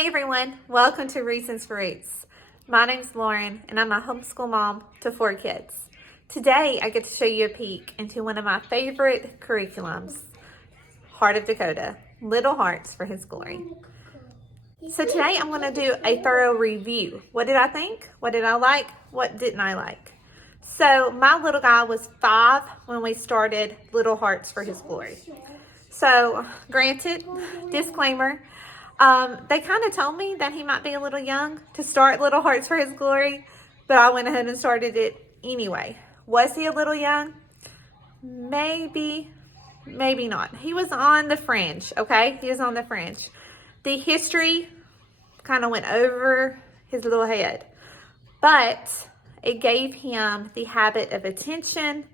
Hey everyone, welcome to Reasons for Roots. My name's Lauren and I'm a homeschool mom to 4 kids. Today I get to show you a peek into one of my favorite curriculums, Heart of Dakota, Little Hearts for His Glory. So today I'm going to do a thorough review. What did I think? What did I like? What didn't I like? So my little guy was 5 when we started Little Hearts for His Glory. So granted, disclaimer, they kind of told me that he might be a little young to start Little Hearts for His Glory, but I went ahead and started it anyway. Was he a little young? Maybe, maybe not. He was on the fringe, okay? He was on the fringe. The history kind of went over his little head, but it gave him the habit of attention,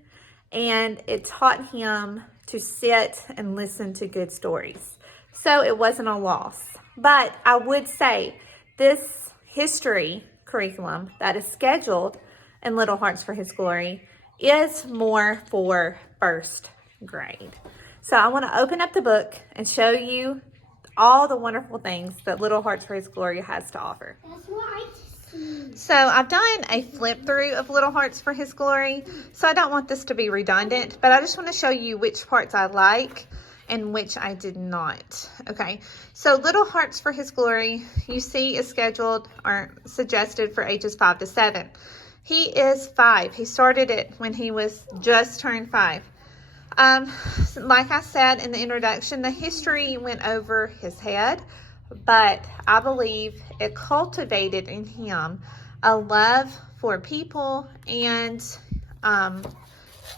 and it taught him to sit and listen to good stories. So it wasn't a loss. But I would say this history curriculum that is scheduled in Little Hearts for His Glory is more for first grade. So I want to open up the book and show you all the wonderful things that Little Hearts for His Glory has to offer. So I've done a flip through of Little Hearts for His Glory, so I don't want this to be redundant, but I just want to show you which parts I like and which I did not. Okay, so Little Hearts for His Glory, you see, is scheduled or suggested for ages 5 to 7. He is 5. He started it when he was just turned 5. Like I said in the introduction, the history went over his head, but I believe it cultivated in him a love for people and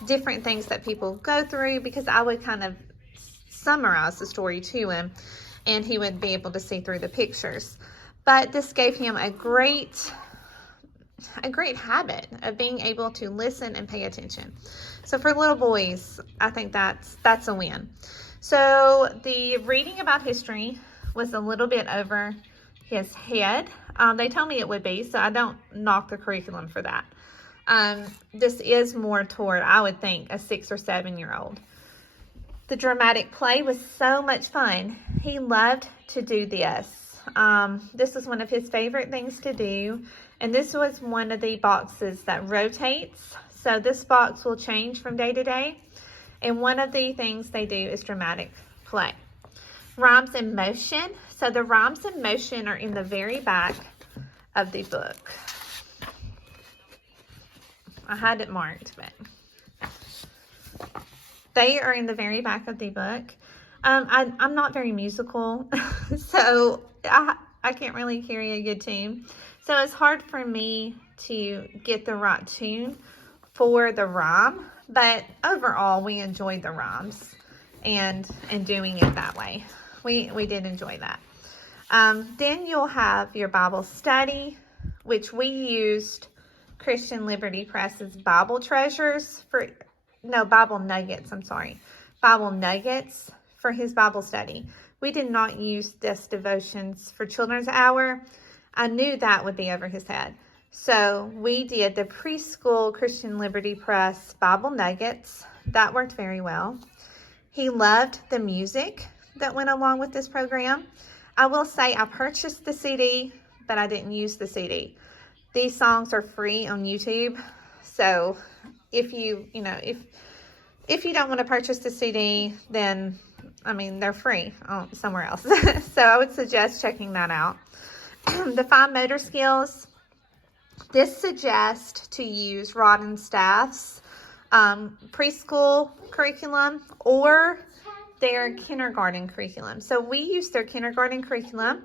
different things that people go through, because I would kind of summarize the story to him and he would be able to see through the pictures. But this gave him a great habit of being able to listen and pay attention. So for little boys, I think that's a win. So the reading about history was a little bit over his head. They told me it would be, so I don't knock the curriculum for that. This is more toward, I would think, a 6 or 7-year-old. The dramatic play was so much fun. He loved to do this. This was one of his favorite things to do. And this was one of the boxes that rotates. So this box will change from day to day. And one of the things they do is dramatic play. Rhymes in motion. So the rhymes in motion are in the very back of the book. I had it marked, but they are in the very back of the book. I'm not very musical, so I can't really carry a good tune. So it's hard for me to get the right tune for the rhyme, but overall we enjoyed the rhymes and doing it that way. We did enjoy that. Then you'll have your Bible study, which we used Christian Liberty Press's Bible Treasures Bible Nuggets, Bible Nuggets for his Bible study. We did not use this Devotions for Children's Hour. I knew that would be over his head. So we did the preschool Christian Liberty Press Bible Nuggets. That worked very well. He loved the music that went along with this program. I will say I purchased the CD, but I didn't use the CD. These songs are free on YouTube. So if you don't want to purchase the CD, then, they're free somewhere else. So I would suggest checking that out. The 5 motor skills. This suggests to use Rod and Staff's preschool curriculum or their kindergarten curriculum. So we use their kindergarten curriculum,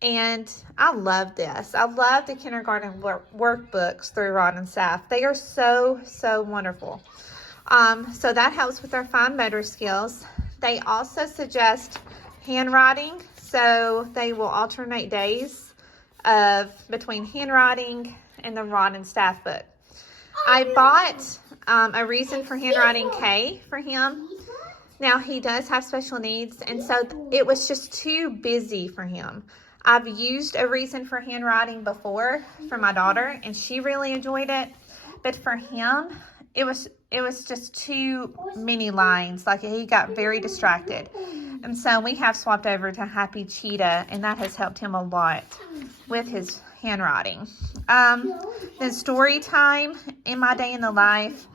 and I love this. I love the kindergarten workbooks through Rod and Staff. They are so, so wonderful. So that helps with our fine motor skills. They also suggest handwriting, so they will alternate days between handwriting and the Rod and Staff book. I bought a Reason for Handwriting K for him. Now, he does have special needs, and so it was just too busy for him. I've used a Reason for Handwriting before for my daughter, and she really enjoyed it. But for him, it was just too many lines. Like, he got very distracted. And so we have swapped over to Happy Cheetah, and that has helped him a lot with his handwriting. Then story time in my day in the life.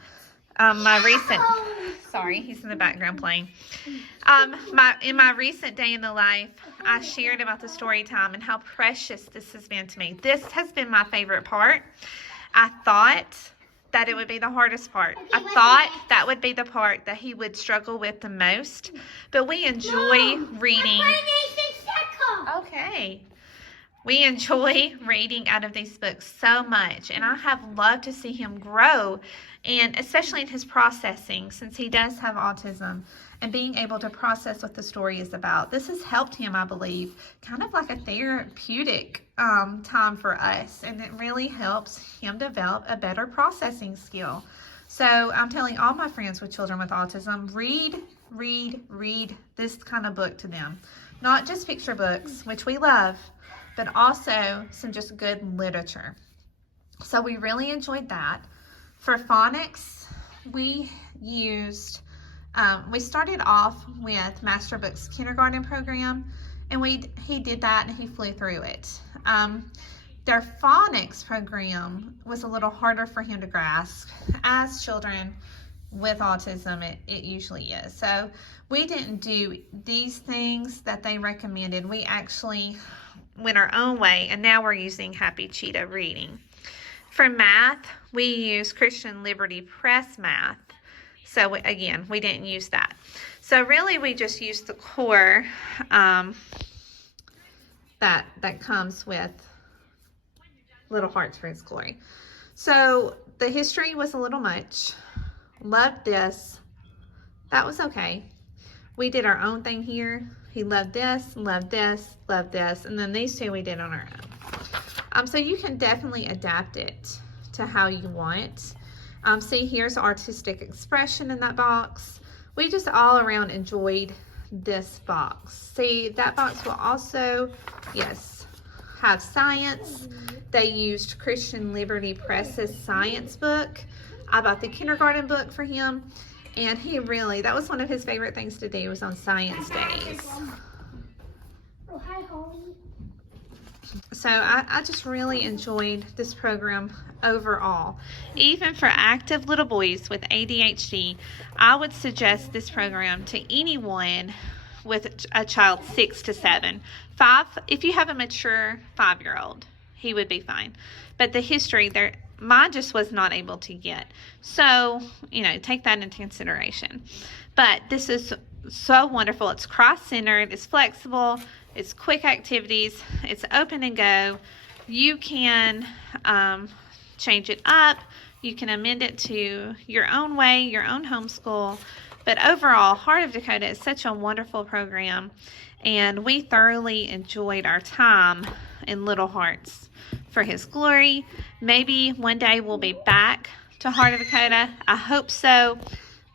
Sorry, he's in the background playing. In my recent day in the life, I shared about the story time and how precious this has been to me. This has been my favorite part. I thought that it would be the hardest part. I thought that would be the part that he would struggle with the most. But we enjoy reading. Okay. We enjoy reading out of these books so much, and I have loved to see him grow, and especially in his processing, since he does have autism, and being able to process what the story is about. This has helped him, I believe, kind of like a therapeutic time for us, and it really helps him develop a better processing skill. So I'm telling all my friends with children with autism, read this kind of book to them. Not just picture books, which we love, but also some just good literature. So we really enjoyed that. For phonics, we started off with Master Book's kindergarten program, and he did that and he flew through it. Their phonics program was a little harder for him to grasp. As children with autism, it usually is. So we didn't do these things that they recommended. We actually went our own way, and now we're using Happy Cheetah reading. For math, we use Christian Liberty Press math. So again, we didn't use that. So really we just used the core that comes with Little Hearts for His Glory. So the history was a little much. Loved this. That was okay. We did our own thing here. He loved this, loved this, loved this, and then these two we did on our own. So you can definitely adapt it to how you want. See, here's artistic expression in that box. We just all around enjoyed this box. See, that box will also, yes, have science. They used Christian Liberty Press's science book. I bought the kindergarten book for him. And that was one of his favorite things to do, was on science days. Oh, hi, Holly. So I just really enjoyed this program overall. Even for active little boys with ADHD, I would suggest this program to anyone with a child 6 to 7. 5, if you have a mature 5-year-old, he would be fine. But the history there, mine just was not able to get. So, take that into consideration. But this is so wonderful. It's cross-centered, it's flexible, it's quick activities, it's open and go. You can change it up, you can amend it to your own way, your own homeschool. But overall, Heart of Dakota is such a wonderful program, and we thoroughly enjoyed our time in Little Hearts for His Glory. Maybe one day we'll be back to Heart of Dakota. I hope so.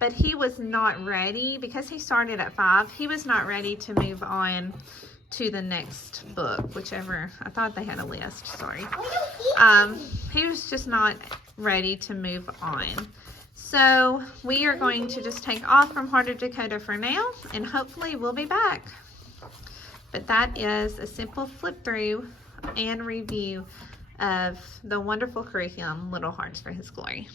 But he was not ready, because he started at 5. He was not ready to move on to the next book, whichever. I thought they had a list, sorry. He was just not ready to move on. So we are going to just take off from Heart of Dakota for now, and hopefully we'll be back. But that is a simple flip through and review of the wonderful curriculum, Little Hearts for His Glory.